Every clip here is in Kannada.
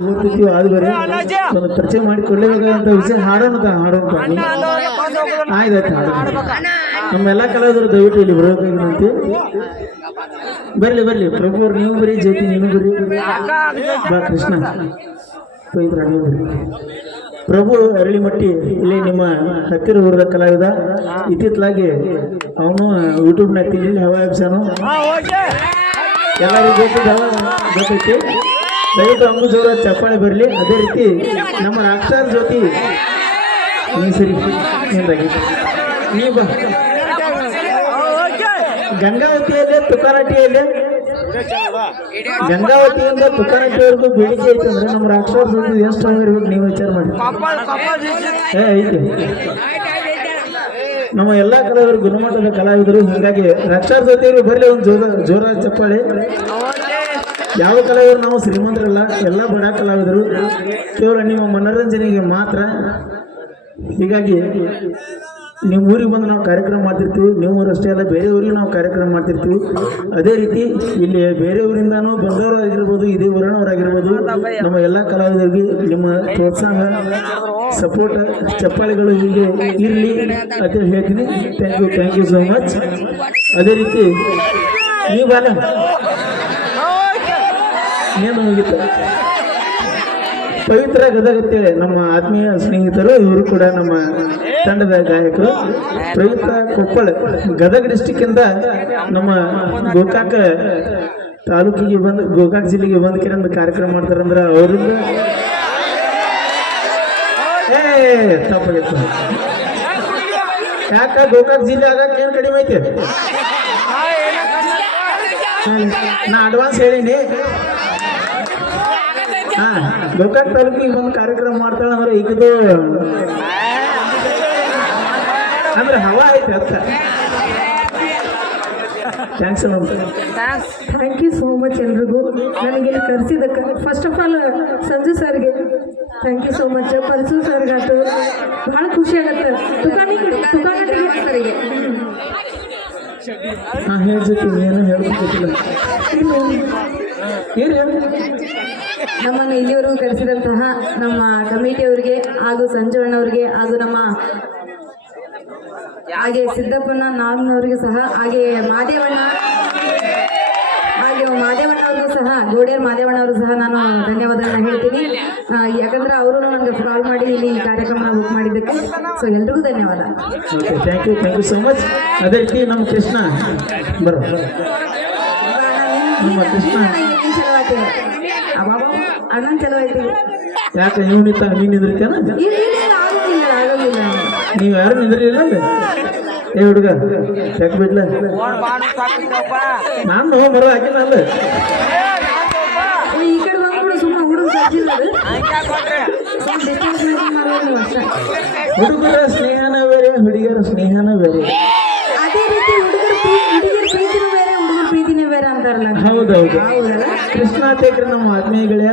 ಅದು ಬೇರೆ ಒಂದು ಪರಿಚಯ ಮಾಡಿ ಕೊಡ್ಲೇಬೇಕಾದಂತ ವಿಷಯ ಹಾಡೋಣ ಹಾಡೋಣ ಆಯ್ತಾಯ್ತು ಹಾಡೋಣ. ನಮ್ಮೆಲ್ಲ ಕಲಾವಿದರು ದಯವಿಟ್ಟು ಇಲ್ಲಿ ಬರಬೇಕಾಗಿರಂತೆ ಬರ್ಲಿ ಬರ್ಲಿ. ಪ್ರಭು ನೀವು ಬರೀ ಜ್ಯೋತಿ ನೀನು ಬರೀ. ಬಾ ಕೃಷ್ಣ. ಪವಿತ್ರ ನೀವು ಬರೀ. ಪ್ರಭು ಅರಳಿಮಟ್ಟಿ ಇಲ್ಲಿ ನಿಮ್ಮ ಹತ್ತಿರ ಊರದ ಕಲಾವಿದ. ಇತ್ತಿತ್ತಲಾಗಿ ಅವನು ಯೂಟ್ಯೂಬ್ನಾಗ ತಿಂಡಿ ಹವಾ ಎಬ್ಸಾನು ಎಲ್ಲರಿಗೂ ಗೊತ್ತಿದ್ದ ಗೊತ್ತೈತಿ? ದಯವಿಟ್ಟು ಅಂಬು ಜೋರ ಚಪ್ಪಾಳೆ ಬರಲಿ. ಅದೇ ರೀತಿ ನಮ್ಮ ರಾಕ್ಷಸ ಜ್ಯೋತಿ ಸರಿ ಬಾ. ಗಂಗಾವತಿಯಲ್ಲಿ ತುಕಾರಟ್ಟಿಯಲ್ಲಿ ಗಂಗಾವತಿಯಿಂದ ತುಕಾರಾಟಿವರೆಗೂ ಬೇಡಿಕೆ ಐತೆ ಅಂದ್ರೆ ನಮ್ಮ ರಾಕ್ಷಸ ಜ್ಯೋತಿ ಎಷ್ಟು ಸ್ಟ್ರಾಂಗ್ ಇರ್ಬೇಕು. ನೀವು ವಿಚಾರ ಮಾಡಿ. ಏ, ಐತೆ. ನಮ್ಮ ಎಲ್ಲಾ ಕಲಾವಿದರು, ಗುಣಮಟ್ಟದ ಕಲಾವಿದರು, ಹೀಗಾಗಿ ರಕ್ಷಾ ಜ್ಯೋತಿಯವರು ಬರಲಿ ಒಂದು ಜೋರ ಜೋರ ಚಪ್ಪಾಳೆ. ಯಾವ ಕಲಾವಿದರು ನಾವು ಶ್ರೀಮಂತರಲ್ಲ, ಎಲ್ಲ ಬಡ ಕಲಾವಿದರು. ಕೇವಲ ನಿಮ್ಮ ಮನೋರಂಜನೆಗೆ ಮಾತ್ರ. ಹೀಗಾಗಿ ನಿಮ್ಮ ಊರಿಗೆ ಬಂದು ನಾವು ಕಾರ್ಯಕ್ರಮ ಮಾಡ್ತಿರ್ತೀವಿ ನಿಮ್ಮ ಊರಷ್ಟೇ ಅಲ್ಲ, ಬೇರೆ ಊರಿಗೆ ನಾವು ಕಾರ್ಯಕ್ರಮ ಮಾಡ್ತಿರ್ತೀವಿ. ಅದೇ ರೀತಿ ಇಲ್ಲಿ ಬೇರೆ ಊರಿಂದನೂ ಬಂದವರು ಆಗಿರ್ಬೋದು, ಇದೇ ಊರಿನವರಾಗಿರ್ಬೋದು, ನಮ್ಮ ಎಲ್ಲ ಕಲಾವಿದರಿಗೆ ನಿಮ್ಮ ಪ್ರೋತ್ಸಾಹ ಸಪೋರ್ಟ್ ಚಪ್ಪಾಳಿಗಳು ಹೀಗೆ ಇರಲಿ ಅಂತ ಹೇಳ್ತೀನಿ. Thank you thank you so much ಅದೇ ರೀತಿ, ನೀವು ಬಾಲ ಏನು ಮುಗಿತು ಪವಿತ್ರ ಗದಗತ್ತೆ ನಮ್ಮ ಆತ್ಮೀಯ ಸ್ನೇಹಿತರು ಇವರು ಕೂಡ ನಮ್ಮ ತಂಡದ ಗಾಯಕರು. ಪವಿತ್ರ ಕೊಪ್ಪಳ ಗದಗ ಡಿಸ್ಟಿಕ್ ಇಂದ ನಮ್ಮ ಗೋಕಾಕ ತಾಲೂಕಿಗೆ ಬಂದು ಗೋಕಾಕ್ ಜಿಲ್ಲೆಗೆ ಬಂದ ಕೆಲವೊಂದು ಕಾರ್ಯಕ್ರಮ ಮಾಡ್ತಾರಂದ್ರೆ ಅವರಿಂದ ಏ ತಪ್ಪಾಗಿತ್ತು ಯಾಕ? ಗೋಕಾಕ್ ಜಿಲ್ಲೆ ಆಗಕ್ಕೆ ಏನು ಕಡಿಮೆ ಐತೆ. ನಾ ಅಡ್ವಾನ್ಸ್ ಹೇಳೀನಿ. ಗೋಕಾಕ್ ತಾಲೂಕಿಗೆ ಒಂದು ಕಾರ್ಯಕ್ರಮ ಮಾಡ್ತಾಳೆ ಅಂದ್ರೆ ಈಗದು ಅಂದ್ರೆ ಹವಾ ಐತೆ ಅರ್ಥ. Thanks thank you so much ಎಲ್ರಿಗೂ. ನನಗೆ ಕರ್ಸಿದಕ್ಕೆ ಕರೆಸಿದ್ದಕ್ಕೆ ಫಸ್ಟ್ ಆಫ್ ಆಲ್ ಸಂಜು ಸರ್ಗೆ ಥ್ಯಾಂಕ್ ಯು ಸೋ ಮಚ್ ಪರ್ಸು ಸರ್ಗಾತು ಭಾಳ ಖುಷಿ ಆಗತ್ತೆ. ತುಕಾನಿ ತುಕಾನಿ ಸರಿಗೆ ಹಾ ಹೇಳ್ತೀನಿ ಏನೋ ಹೇಳ್ಬೇಕಿಲ್ಲ ಏನು ಹೇಳಿ ನಮ್ಮನ್ನು ಇಲ್ಲಿವರೆಗೂ ಕರೆಸಿದಂತಹ ನಮ್ಮ ಕಮಿಟಿಯವರಿಗೆ ಹಾಗೂ ಸಂಜು ಅಣ್ಣವ್ರಿಗೆ ಹಾಗೂ ನಮ್ಮ ಹಾಗೆ ಸಿದ್ದಪ್ಪನ ನಾಮ್ನವರಿಗೂ ಸಹ ಹಾಗೆ ಮಾದೇವಣ್ಣ ಹಾಗೆ ಮಾದೇವಣ್ಣ ಅವ್ರಿಗೂ ಸಹ ಗೋಡೇರ್ ಮಾದೇವಣ್ಣ ಅವರು ಸಹ ನಾನು ಧನ್ಯವಾದಗಳನ್ನ ಹೇಳ್ತೀನಿ. ಯಾಕಂದ್ರೆ ಅವರು ನನಗೆ ಕಾಲ್ ಮಾಡಿ ಇಲ್ಲಿ ಈ ಕಾರ್ಯಕ್ರಮ ಬುಕ್ ಮಾಡಿದ್ದಕ್ಕೆ. ಸೊ ಎಲ್ರಿಗೂ ಧನ್ಯವಾದ. Thank you thank you so much ಅದೇ ರೀತಿ ನಮ್ಮ ಕೃಷ್ಣ. ಬರೋ. ನಮ್ಮ ಕೃಷ್ಣ ಅಣ್ಣನ ಚಲೋ ಯಾಕೆ ನೀವು ನಿಂತ ನೀನು ನಿಂದ್ರಿತೇನ ನೀವು ಯಾರು ನಿಂದ್ರಿಲ್ಲ ಏ ಹುಡುಗ ಯಾಕೆ ಬಿಡ್ಲ ನಾನು ಮರ ಹಾಕಿಲ್ಲ ಅಲ್ಲ ಈ ಕಡೆ ಬಂದ್ಬಿಡು ಸುಮ್ಮನೆ ಹುಡುಗ ಸಜ್ಜಿಲ್ಲ ಹುಡುಗರ ಸ್ನೇಹನ ಬೇರೆ ಹುಡುಗಿಯರ ಸ್ನೇಹನ ಬೇರೆ ಕೃಷ್ಣ ತೇಕ್ರ ನಮ್ಮ ಆತ್ಮೀಯಗಳೇ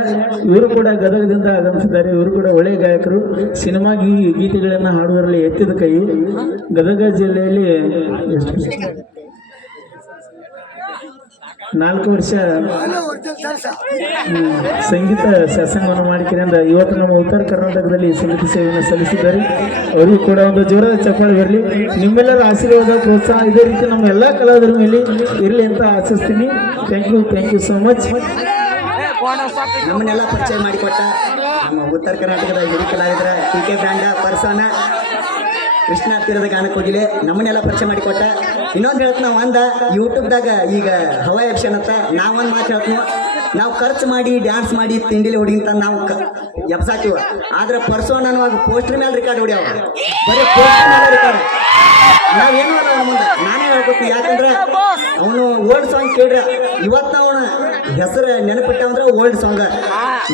ಇವರು ಕೂಡ ಗದಗದಿಂದ ಆಗಮಿಸಿದ್ದಾರೆ. ಇವರು ಕೂಡ ಒಳ್ಳೆಯ ಗಾಯಕರು. ಸಿನಿಮಾ ಗೀ ಗೀತೆಗಳನ್ನು ಹಾಡುವರಲ್ಲಿ ಎತ್ತಿದ ಕೈ ಗದಗ ಜಿಲ್ಲೆಯಲ್ಲಿ ನಾಲ್ಕು ವರ್ಷ. ಸಂಗೀತ ಸತ್ಸಂಗವನ್ನು ಮಾಡಿಕೆರಿಂದ ಇವತ್ತು ನಮ್ಮ ಉತ್ತರ ಕರ್ನಾಟಕದಲ್ಲಿ ಸಂಗೀತ ಸೇವೆಯನ್ನು ಸಲ್ಲಿಸಿದ್ದಾರೆ. ಅವರಿಗೂ ಕೂಡ ಒಂದು ಜೋರಾದ ಚಪ್ಪಾಳೆ ಬರಲಿ. ನಿಮ್ಮೆಲ್ಲರ ಆಶೀರ್ವಾದ, ಪ್ರೋತ್ಸಾಹ ಇದೇ ರೀತಿ ನಮ್ಮ ಎಲ್ಲ ಕಲಾವಿದರ ಮೇಲೆ ಇರಲಿ ಅಂತ ಆಶಿಸ್ತೀನಿ. Thank you thank you so much ನಮ್ಮನ್ನೆಲ್ಲ ಪರಿಚಯ ಮಾಡಿಕೊಟ್ಟ ನಮ್ಮ ಉತ್ತರ ಕರ್ನಾಟಕದ ಹಿರಿಯ ಕಲಾವಿದರ ಟಿ ಕೆ ಬ್ಯಾಂಡ ಪರ್ಸೋನ ಕೃಷ್ಣ ತೀರದ ಗಾನಕ್ಕೆ ನಮ್ಮನ್ನೆಲ್ಲ ಪರಿಚಯ ಮಾಡಿಕೊಟ್ಟ. ಇನ್ನೊಂದು ಹೇಳ್ತ ನಾವು ಅಂದ ಯೂಟ್ಯೂಬ್ದಾಗ ಈಗ ಹವಾ ಎಪ್ಷನ್ ಅಂತ ನಾವೊಂದು ಮಾತು ಹೇಳ್ತೀವಿ ನಾವು ಖರ್ಚು ಮಾಡಿ ಡ್ಯಾನ್ಸ್ ಮಾಡಿ, ತಿಂಡಿಲಿ ಹೊಡಿಂತ ನಾವು ಎಬ್ಸಾಕಿವ ಆದ್ರೆ ಪರ್ಸೋನ ಅನ್ನುವಾಗ ಪೋಸ್ಟರ್ ಮೇಲೆ ರೆಕಾರ್ಡ್ ಹೊಡಿಯವ. ಬರೀ ಪೋಸ್ಟರ್ ಮೇಲೆ ರೆಕಾರ್ಡ್ ನಾವೇನು ಅಲ್ಲ ಮುಂದೆ. ನಾನೇ ಹೇಳ್ಕೊತೀನಿ ಯಾಕಂದ್ರೆ ಅವನು ಓಲ್ಡ್ ಸಾಂಗ್ ಕೇಳ್ರಿ. ಇವತ್ತ ಅವನ ಹೆಸರು ನೆನಪಿಟ್ಟವಂದ್ರೆ ಓಲ್ಡ್ ಸಾಂಗ್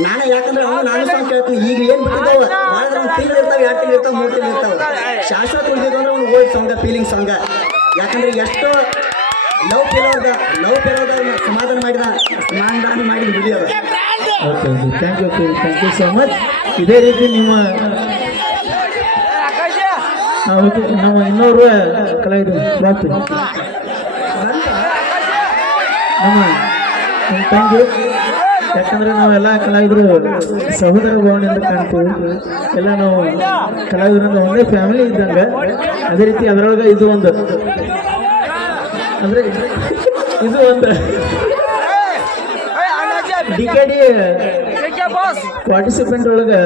ನಾನೇ ಯಾಕಂದ್ರೆ ಅವನು ನಾನು ಸಾಂಗ್ ಕೇಳ್ತೀನಿ. ಈಗ ಏನ್ ಬಿಟ್ಟಿದ್ದಾವ? ಮಾಡಿದ್ರೆ ಅವ್ನು ತಿಂಗಳು ಇರ್ತಾವ ಎರಡು ತಿಂಗಳು ಇರ್ತಾವ ಮೂರು ತಿಂಗಳು ಇರ್ತಾವ. ಶಾಶ್ವತ ಉಳಿದಿದ್ದು ಅಂದ್ರೆ ಅವ್ನು ಓಲ್ಡ್ ಸಾಂಗ್ ಫೀಲಿಂಗ್ ಸಾಂಗ್ ಯಾಕಂದ್ರೆ ಎಷ್ಟೋ ಲವ್ ಕೇಳೋದ ಲವ್ ಕೇಳೋದ ಸಮಾಧಾನ ಮಾಡಿದ ಸಮಾಧಾನ ಮಾಡಿದ ಬಿಡಿಯೋದು okay thank you thank you so much ಇದೇ ರೀತಿ ನಿಮ್ಮ ನಾವು ಇನ್ನೂರು ಕಲಾವಿದರು. ಬರ್ತೀವಿ ನಮ್ಮ ತಂಗಿ ಯಾಕಂದ್ರೆ ನಾವೆಲ್ಲ ಕಲಾವಿದರು ಸಹೋದರ ಭಾವನೆಯಿಂದ ಕಾಣ್ತೀವಿ. ಎಲ್ಲ ನಾವು ಕಲಾವಿದರಿಂದ ಒಂದೇ ಫ್ಯಾಮಿಲಿ ಇದ್ದಂಗೆ. ಅದೇ ರೀತಿ ಅದರೊಳಗೆ ಇದು ಒಂದು. ಅಂದ್ರೆ ಇದು ಒಂದು. ಡಿ ಕೆ ಡಿ ಪಾರ್ಟಿಸಿಪೆಂಟ್ ಒಳಗೆ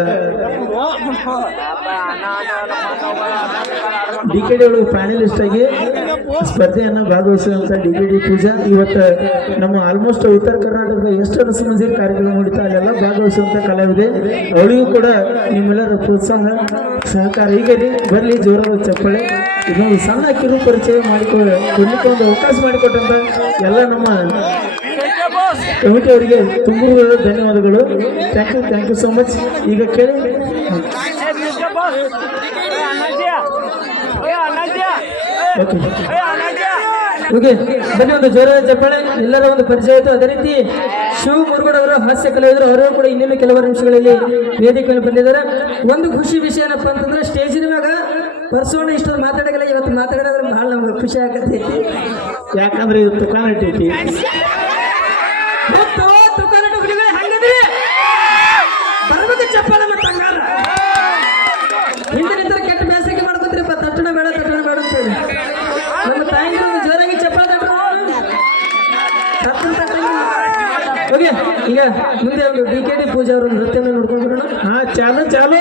ಡಿ ಕೆ ಡಿ ಒಳಗೆ ಫೈನಲಿಸ್ಟ್ ಆಗಿ ಸ್ಪರ್ಧೆಯನ್ನು ಭಾಗವಹಿಸುವಂತ ಡಿ ಕೆ ಡಿ ಪೂಜಾ. ಇವತ್ತು ನಮ್ಮ ಆಲ್ಮೋಸ್ಟ್ ಉತ್ತರ ಕರ್ನಾಟಕದ ಎಷ್ಟು ರಸಮಂಜರಿ ಕಾರ್ಯಕ್ರಮ ನಡೀತಾ ಅಲ್ಲೆಲ್ಲ ಭಾಗವಹಿಸುವಂತ ಕಲಾವಿದೆ. ಅವಳಿಗೂ ಕೂಡ ನಿಮ್ಮೆಲ್ಲರ ಪ್ರೋತ್ಸಾಹ, ಸಹಕಾರ. ಈಗ ಬರಲಿ, ಜೋರಾದ ಚಪ್ಪಳೆ. ಇದೊಂದು ಸಣ್ಣ ಕಿರು ಪರಿಚಯ ಮಾಡಿಕೊಂಡು ಒಂದು ಅವಕಾಶ ಮಾಡಿಕೊಟ್ಟಂತ ಎಲ್ಲ ನಮ್ಮ ಕಮಿಟಿ ಅವರಿಗೆ ತುಂಬ ಧನ್ಯವಾದಗಳು. Thank you thank you so much ಈಗ ಕೇಳಿ ಓಕೆ ಬನ್ನಿ ಒಂದು ಜೋರಾದ ಚಪ್ಪಾಳೆ ಎಲ್ಲರ ಒಂದು ಪರಿಚಯ ಆಯಿತು. ಅದೇ ರೀತಿ ಶಿವ ಮುರುಗಡ್ ಅವರು ಹಾಸ್ಯ ಕಲಾವಿದರು ಅವರು ಕೂಡ ಇನ್ನೇನು ಕೆಲವಾರು ನಿಮಿಷಗಳಲ್ಲಿ ವೇದಿಕೆಯಲ್ಲಿ ಬಂದಿದ್ದಾರೆ. ಒಂದು ಖುಷಿ ವಿಷಯ ಏನಪ್ಪ ಅಂತಂದ್ರೆ ಸ್ಟೇಜಿನ ಮ್ಯಾಗ ಪರ್ಸೋಣ ಇಷ್ಟೊಂದು ಮಾತಾಡೋಲ್ಲ ಇವತ್ತು ಮಾತಾಡೋದ್ರೆ ಭಾಳ ನಮ್ಗೆ ಖುಷಿ ಆಗತ್ತೆ. ಯಾಕಂದ್ರೆ ಇದು ಕಾಣಿಟ್ಟಿ ಇಟ್ಟೈತಿ ಈಗ ಮುಂದೆ ಡಿ ಕೆ ಡಿ ಪೂಜಾ ಅವರು ನೃತ್ಯನ ನೋಡ್ಕೊಂಡು ಬರೋಣ ಹಾ ಚಾಲು ಚಾಲು.